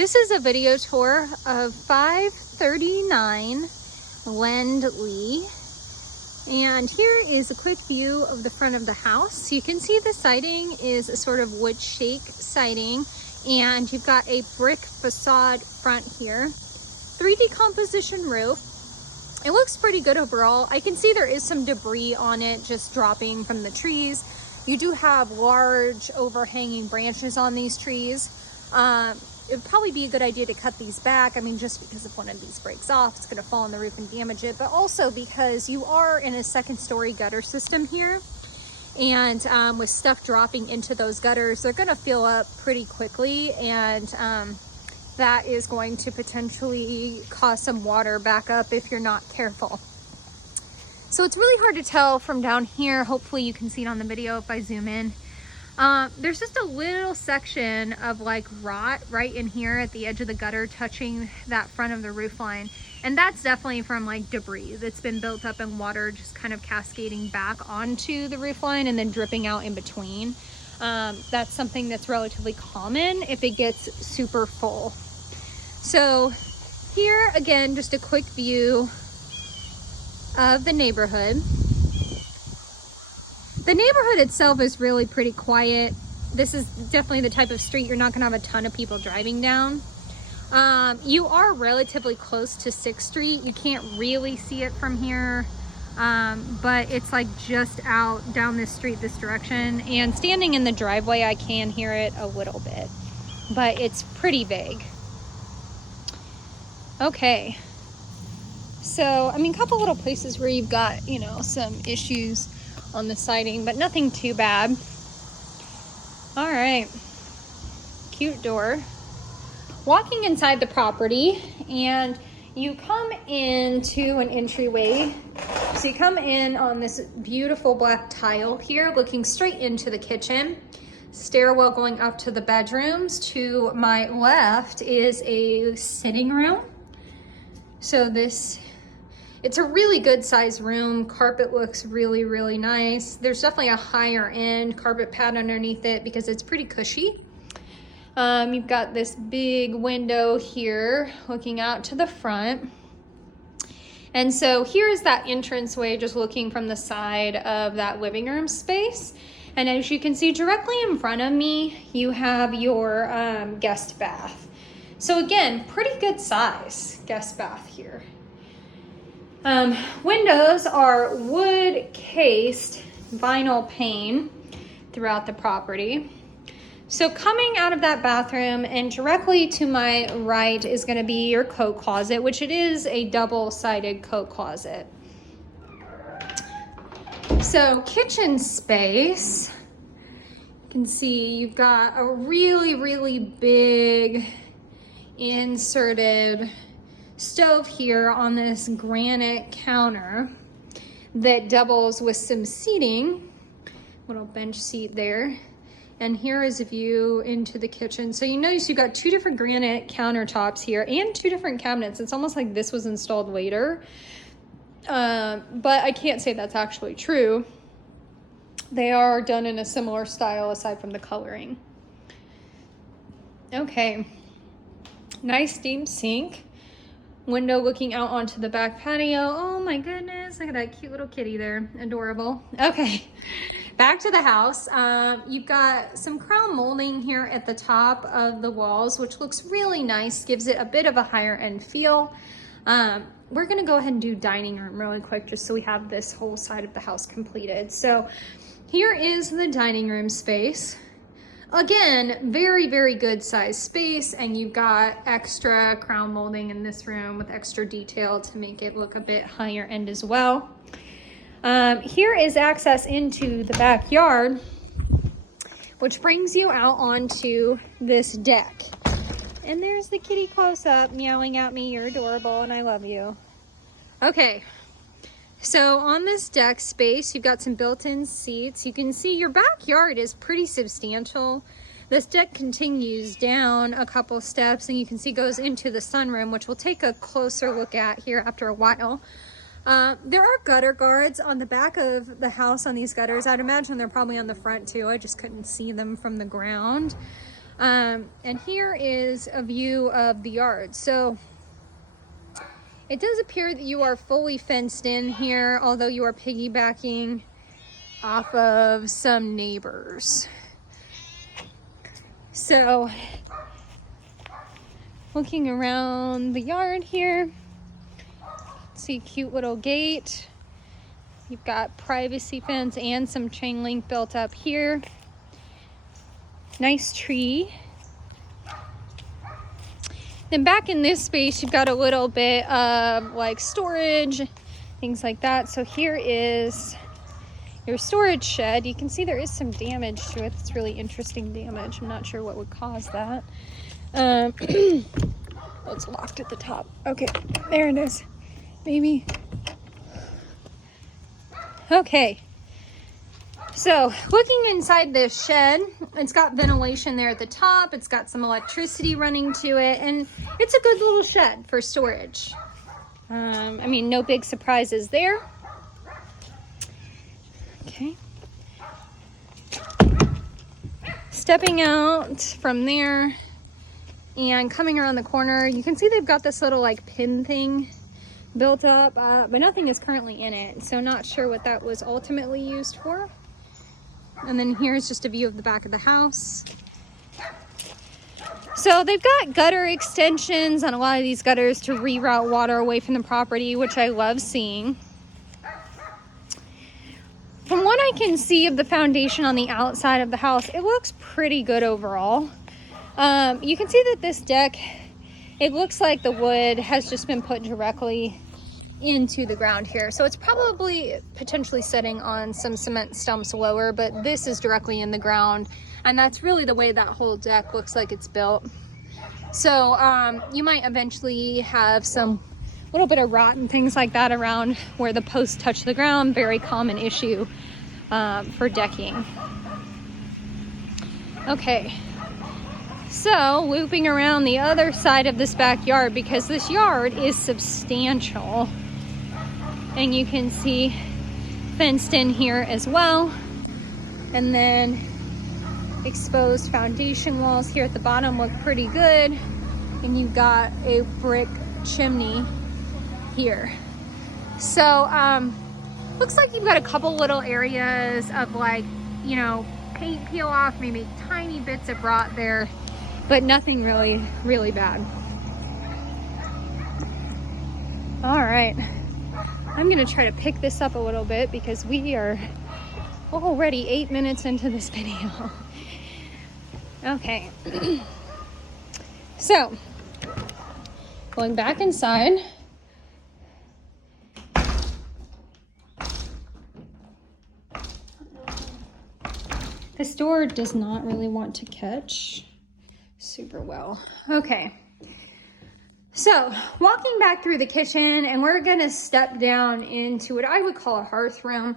This is a video tour of 539 Lindley. And here is a quick view of the front of the house. So you can see the siding is a sort of wood shake siding, and you've got a brick facade front here. 3D composition roof. It looks pretty good overall. I can see there is some debris on it just dropping from the trees. You do have large overhanging branches on these trees. It would probably be a good idea to cut these back. I mean, just because if one of these breaks off, it's going to fall on the roof and damage it, but also because you are in a second-story gutter system here, and with stuff dropping into those gutters, they're going to fill up pretty quickly, and that is going to potentially cause some water backup if you're not careful. So it's really hard to tell from down here. Hopefully you can see it on the video if I zoom in. There's just a little section of like rot right in here at the edge of the gutter touching that front of the roof line. And that's definitely from like debris that's been built up in water, just kind of cascading back onto the roof line and then dripping out in between. That's something that's relatively common if it gets super full. So here again, just a quick view of the neighborhood. The neighborhood itself is really pretty quiet. This is definitely the type of street you're not gonna have a ton of people driving down. You are relatively close to 6th Street. You can't really see it from here, but it's like just out down this street this direction. And standing in the driveway, I can hear it a little bit, but it's pretty vague. Okay. So, I mean, a couple little places where you've got, you know, some issues on the siding, but nothing too bad. All right, cute door. Walking inside the property, and you come into an entryway. So you come in on this beautiful black tile here, looking straight into the kitchen. Stairwell going up to the bedrooms. To my left is a sitting room. So it's a really good sized room. Carpet looks really, really nice. There's definitely a higher end carpet pad underneath it because it's pretty cushy. You've got this big window here looking out to the front. And so here's that entranceway just looking from the side of that living room space. And as you can see directly in front of me, you have your guest bath. So again, pretty good size guest bath here. Windows are wood cased vinyl pane throughout the property. So coming out of that bathroom and directly to my right is going to be your coat closet, which it is a double-sided coat closet. So kitchen space, you can see you've got a really, really big inserted stove here on this granite counter that doubles with some seating, little bench seat there. And here is a view into the kitchen. So you notice you've got 2 different granite countertops here and 2 different cabinets. It's almost like this was installed later, but I can't say that's actually true. They are done in a similar style aside from the coloring. Okay, nice steam sink. Window looking out onto the back patio. Oh my goodness, look at that cute little kitty there. Adorable. Okay, back to the house. You've got some crown molding here at the top of the walls, which looks really nice, gives it a bit of a higher end feel. We're gonna go ahead and do dining room really quick just so we have this whole side of the house completed. So here is the dining room space. Again, very, very good size space, and you've got extra crown molding in this room with extra detail to make it look a bit higher end as well. Here is access into the backyard, which brings you out onto this deck. And there's the kitty close up meowing at me. You're adorable and I love you. Okay. So on this deck space, you've got some built-in seats. You can see your backyard is pretty substantial. This deck continues down a couple steps and you can see goes into the sunroom, which we'll take a closer look at here after a while. There are gutter guards on the back of the house on these gutters. I'd imagine they're probably on the front too. I just couldn't see them from the ground. And here is a view of the yard. So it does appear that you are fully fenced in here, although you are piggybacking off of some neighbors. So looking around the yard here, see a cute little gate. You've got privacy fence and some chain link built up here. Nice tree. Then back in this space, you've got a little bit of like storage, things like that. So here is your storage shed. You can see there is some damage to it. It's really interesting damage. I'm not sure what would cause that. Oh, it's locked at the top. Okay, there it is. Maybe. Okay. So looking inside this shed, it's got ventilation there at the top. It's got some electricity running to it, and it's a good little shed for storage. I mean, no big surprises there. Okay. Stepping out from there and coming around the corner, you can see they've got this little like pin thing built up, but nothing is currently in it. So not sure what that was ultimately used for. And then here's just a view of the back of the house. So they've got gutter extensions on a lot of these gutters to reroute water away from the property, which I love seeing. From what I can see of the foundation on the outside of the house, it looks pretty good overall. You can see that this deck, it looks like the wood has just been put directly into the ground here. So it's probably potentially setting on some cement stumps lower, but this is directly in the ground. And that's really the way that whole deck looks like it's built. So you might eventually have some little bit of rot and things like that around where the posts touch the ground. Very common issue for decking. Okay. So looping around the other side of this backyard, because this yard is substantial. And you can see fenced in here as well. And then exposed foundation walls here at the bottom look pretty good. And you've got a brick chimney here. So looks like you've got a couple little areas of like, you know, paint peel off, maybe tiny bits of rot there, but nothing really bad. All right. I'm gonna try to pick this up a little bit because we are already 8 minutes into this video. Okay. So, going back inside. This door does not really want to catch super well. Okay. So walking back through the kitchen, and we're gonna step down into what I would call a hearth room.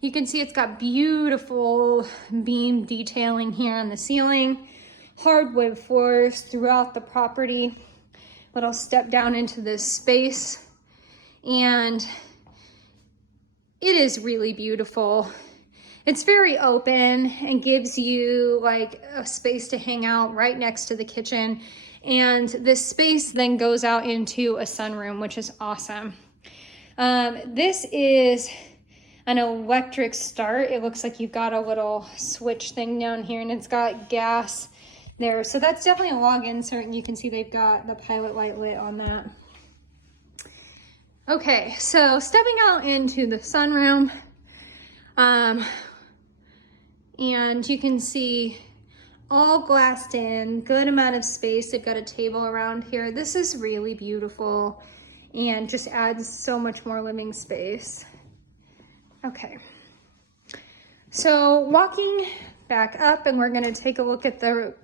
You can see it's got beautiful beam detailing here on the ceiling, hardwood floors throughout the property. But I'll step down into this space, and it is really beautiful. It's very open and gives you like a space to hang out right next to the kitchen. And this space then goes out into a sunroom, which is awesome. This is an electric start. It looks like you've got a little switch thing down here, and it's got gas there. So that's definitely a log insert, and you can see they've got the pilot light lit on that. Okay, so stepping out into the sunroom, and you can see all glassed in, good amount of space. They've got a table around here. This is really beautiful and just adds so much more living space. Okay, so walking back up, and we're gonna take a look at the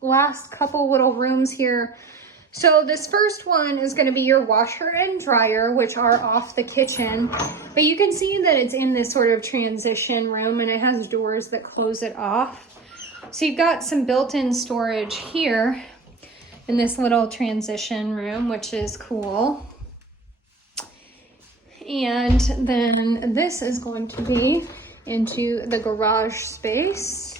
last couple little rooms here. So this first one is gonna be your washer and dryer, which are off the kitchen, but you can see that it's in this sort of transition room, and it has doors that close it off. So you've got some built-in storage here in this little transition room, which is cool. And then this is going to be into the garage space.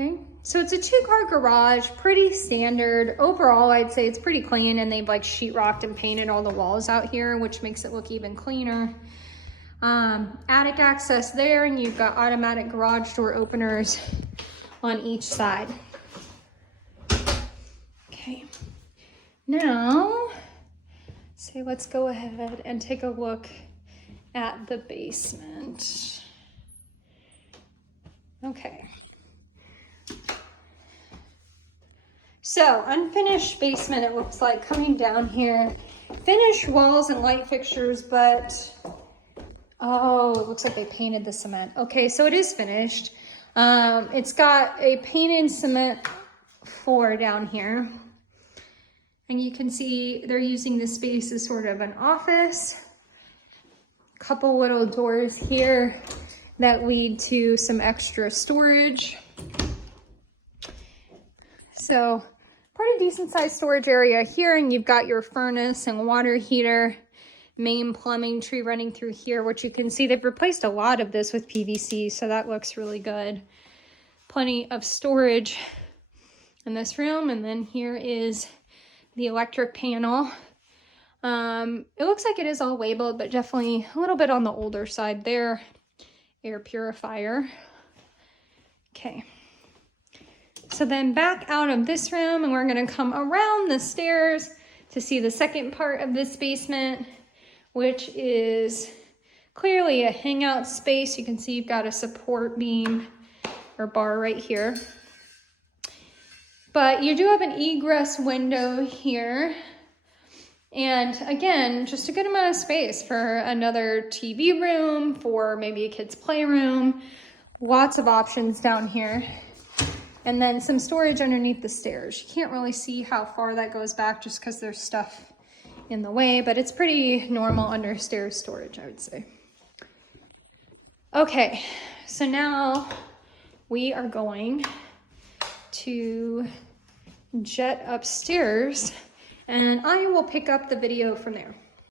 Okay, so it's a 2-car garage, pretty standard. Overall, I'd say it's pretty clean, and they've like sheetrocked and painted all the walls out here, which makes it look even cleaner. Attic access there, and you've got automatic garage door openers on each side. Okay, now, so let's go ahead and take a look at the basement. Okay. So, unfinished basement, it looks like, coming down here. Finished walls and light fixtures, but, oh, it looks like they painted the cement. Okay, so it is finished. It's got a painted cement floor down here. And you can see they're using this space as sort of an office. Couple little doors here that lead to some extra storage. So, pretty decent sized storage area here, and you've got your furnace and water heater, main plumbing tree running through here, which you can see they've replaced a lot of this with PVC, so that looks really good. Plenty of storage in this room, and then here is the electric panel. It looks like it is all labeled, but definitely a little bit on the older side there. Air purifier. Okay. So then back out of this room, and we're gonna come around the stairs to see the second part of this basement, which is clearly a hangout space. You can see you've got a support beam or bar right here. But you do have an egress window here. And again, just a good amount of space for another TV room, for maybe a kid's playroom. Lots of options down here. And then some storage underneath the stairs. You can't really see how far that goes back just because there's stuff in the way, but it's pretty normal under stairs storage, I would say. Okay, so now we are going to jet upstairs, and I will pick up the video from there.